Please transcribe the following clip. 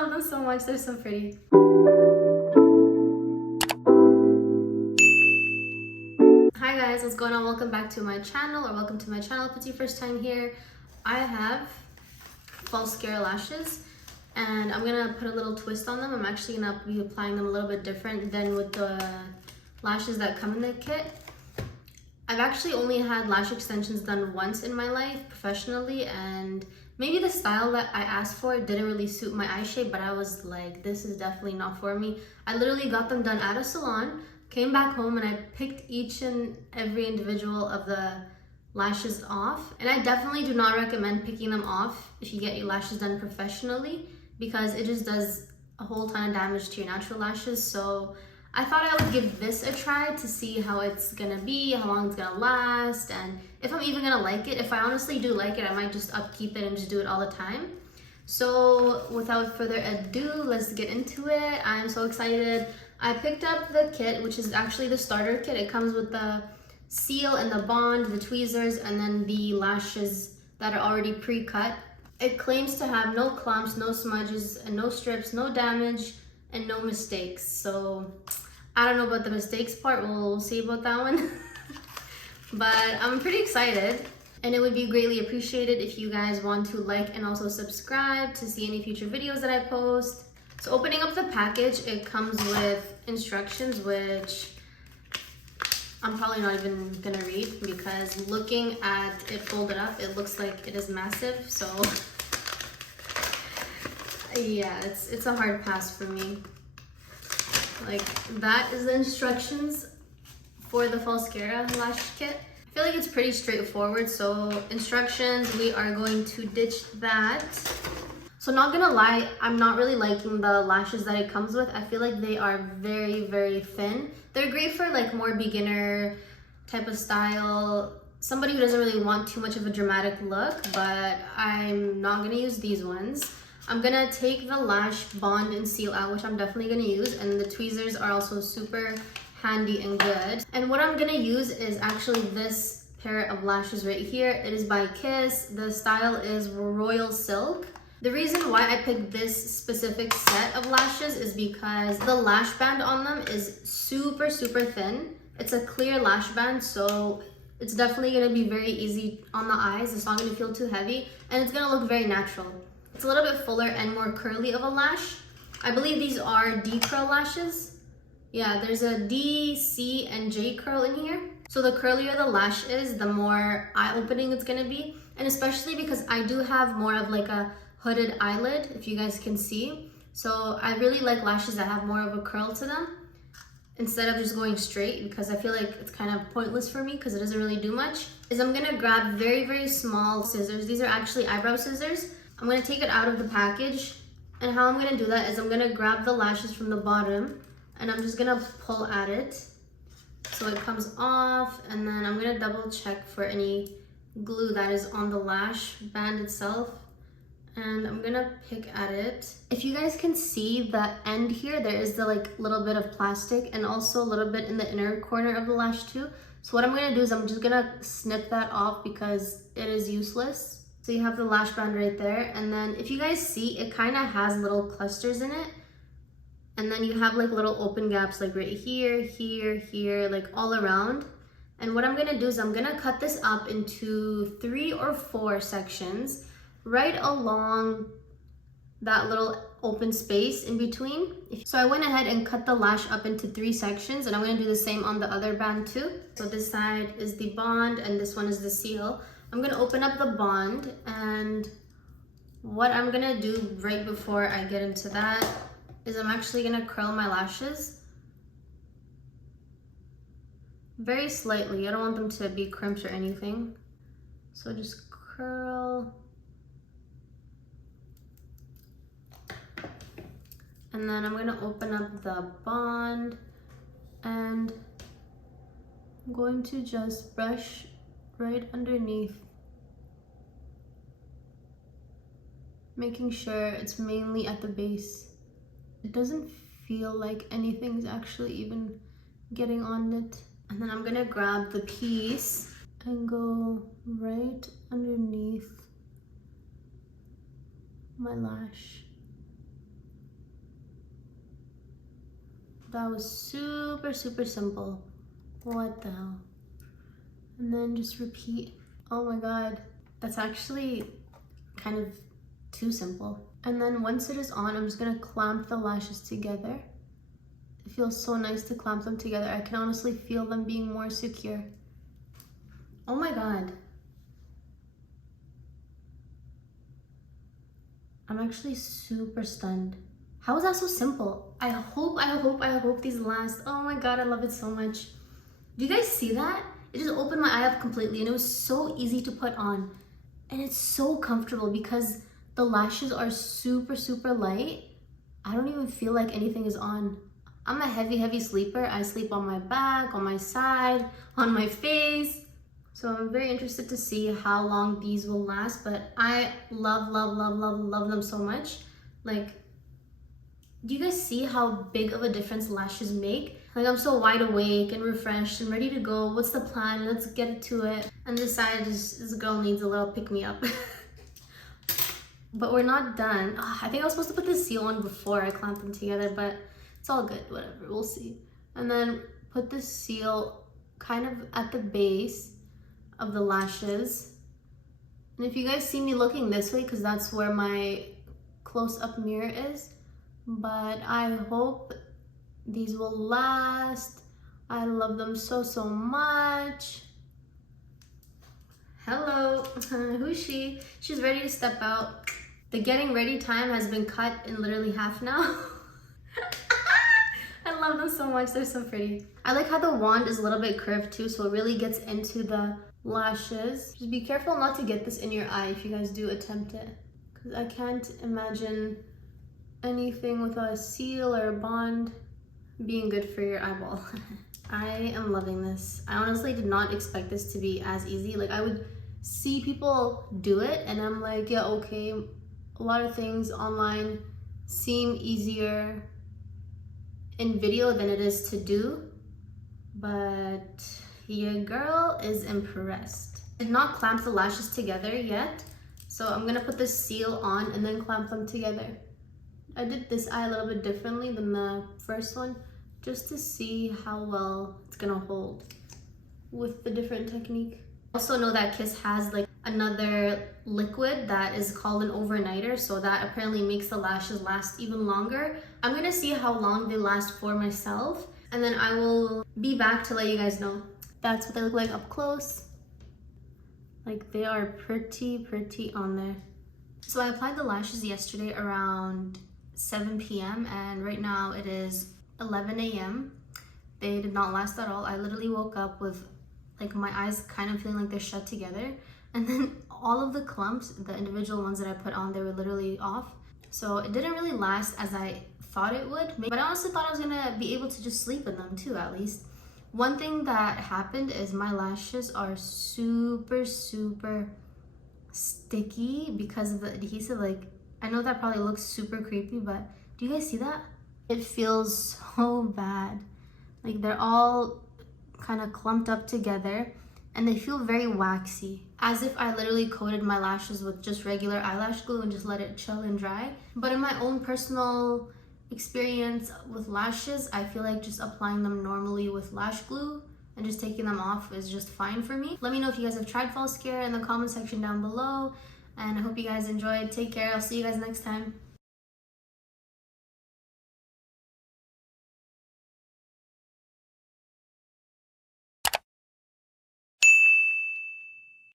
love them so much. They're so pretty. Hi guys, what's going on? Welcome back to my channel, or welcome to my channel if it's your first time here. I have Falscara lashes, and I'm gonna put a little twist on them. I'm actually gonna be applying them a little bit different than with the lashes that come in the kit. I've actually only had lash extensions done once in my life professionally, and maybe the style that I asked for didn't really suit my eye shape, but I was like, this is definitely not for me. I literally got them done at a salon, came back home, and I picked each and every individual of the lashes off. And I definitely do not recommend picking them off if you get your lashes done professionally, because it just does a whole ton of damage to your natural lashes. So I thought I would give this a try to see how it's gonna be, how long it's gonna last, and if I'm even gonna like it. If I honestly do like it, I might just upkeep it and just do it all the time. So without further ado, let's get into it. I'm so excited. I picked up the kit, which is actually the starter kit. It comes with the seal and the bond, the tweezers, and then the lashes that are already pre-cut. It claims to have no clumps, no smudges, and no strips, no damage, and no mistakes. So I don't know about the mistakes part. We'll see about that one. But I'm pretty excited, and it would be greatly appreciated if you guys want to like and also subscribe to see any future videos that I post. So opening up the package, it comes with instructions, which I'm probably not even gonna read, because looking at it folded up, it looks like it is massive. So yeah, it's a hard pass for me. Like, that is the instructions for the Falscara lash kit. I feel like it's pretty straightforward. So instructions, we are going to ditch that. So not gonna lie, I'm not really liking the lashes that it comes with. I feel like they are very, very thin. They're great for like more beginner type of style, somebody who doesn't really want too much of a dramatic look, but I'm not gonna use these ones. I'm gonna take the lash bond and seal out, which I'm definitely gonna use, and the tweezers are also super handy and good. And what I'm gonna use is actually this pair of lashes right here. It is by KISS. The style is Royal Silk. The reason why I picked this specific set of lashes is because the lash band on them is super, super thin. It's a clear lash band, so it's definitely gonna be very easy on the eyes. It's not gonna feel too heavy, and it's gonna look very natural. It's a little bit fuller and more curly of a lash. I believe these are D curl lashes. Yeah, there's a D, C, and J curl in here. So the curlier the lash is, the more eye-opening it's gonna be. And especially because I do have more of like a hooded eyelid, if you guys can see. So I really like lashes that have more of a curl to them instead of just going straight, because I feel like it's kind of pointless for me because it doesn't really do much. Is I'm gonna grab very, very small scissors. These are actually eyebrow scissors. I'm gonna take it out of the package, and how I'm gonna do that is I'm gonna grab the lashes from the bottom, and I'm just gonna pull at it so it comes off, and then I'm gonna double check for any glue that is on the lash band itself, and I'm gonna pick at it. If you guys can see the end here, there is the like little bit of plastic, and also a little bit in the inner corner of the lash too. So what I'm gonna do is I'm just gonna snip that off because it is useless. So you have the lash band right there, and then if you guys see, it kind of has little clusters in it, and then you have like little open gaps like right here, here, here, like all around. And what I'm gonna do is I'm gonna cut this up into 3 or 4 sections right along that little open space in between. So I went ahead and cut the lash up into 3 sections, and I'm gonna do the same on the other band too. So this side is the bond, and this one is the seal. I'm gonna open up the bond, and what I'm gonna do right before I get into that is I'm actually gonna curl my lashes very slightly. I don't want them to be crimped or anything. So just curl. And then I'm gonna open up the bond, and I'm going to just brush right underneath, making sure it's mainly at the base. It doesn't feel like anything's actually even getting on it. And then I'm gonna grab the piece and go right underneath my lash. That was super, super simple. What the hell? And then just repeat. Oh my God, that's actually kind of too simple. And then once it is on, I'm just gonna clamp the lashes together. It feels so nice to clamp them together. I can honestly feel them being more secure. Oh my God. I'm actually super stunned. How is that so simple? I hope these last. Oh my God, I love it so much. Do you guys see that? It just opened my eye up completely and it was so easy to put on. And it's so comfortable because the lashes are super, super light. I don't even feel like anything is on. I'm a heavy sleeper. I sleep on my back, on my side, on my face. So I'm very interested to see how long these will last, but I love them so much. Like, do you guys see how big of a difference lashes make? Like, I'm so wide awake and refreshed and ready to go. What's the plan? Let's get to it. And this side, this girl needs a little pick-me-up. But we're not done. I think I was supposed to put this seal on before I clamp them together, but it's all good, whatever, we'll see. And then put the seal kind of at the base of the lashes. And if you guys see me looking this way, because that's where my close-up mirror is, but I hope these will last. I love them so, so much. Hello, who's she? She's ready to step out. The getting ready time has been cut in literally half now. I love them so much, they're so pretty. I like how the wand is a little bit curved too, so it really gets into the lashes. Just be careful not to get this in your eye if you guys do attempt it, because I can't imagine anything with a seal or a bond being good for your eyeball. I am loving this. I honestly did not expect this to be as easy. Like, I would see people do it and I'm like, yeah, okay, a lot of things online seem easier in video than it is to do, but your girl is impressed. I did not clamp the lashes together yet, so I'm gonna put the seal on and then clamp them together. I did this eye a little bit differently than the first one, just to see how well it's gonna hold with the different technique. I also know that KISS has like another liquid that is called an overnighter, so that apparently makes the lashes last even longer. I'm gonna see how long they last for myself, and then I will be back to let you guys know. That's what they look like up close. Like, they are pretty on there. So I applied the lashes yesterday around 7 p.m. and right now it is 11 a.m. They did not last at all. I literally woke up with like my eyes kind of feeling like they're shut together, and then all of the clumps, the individual ones that I put on, they were literally off. So it didn't really last as I thought it would, but I honestly thought I was gonna be able to just sleep in them too, at least. One thing that happened is my lashes are super sticky because of the adhesive. Like, I know that probably looks super creepy, but do you guys see that? It feels so bad. Like, they're all kind of clumped up together and they feel very waxy, as if I literally coated my lashes with just regular eyelash glue and just let it chill and dry. But in my own personal experience with lashes, I feel like just applying them normally with lash glue and just taking them off is just fine for me. Let me know if you guys have tried Falscara in the comment section down below, and I hope you guys enjoyed. Take care. I'll see you guys next time.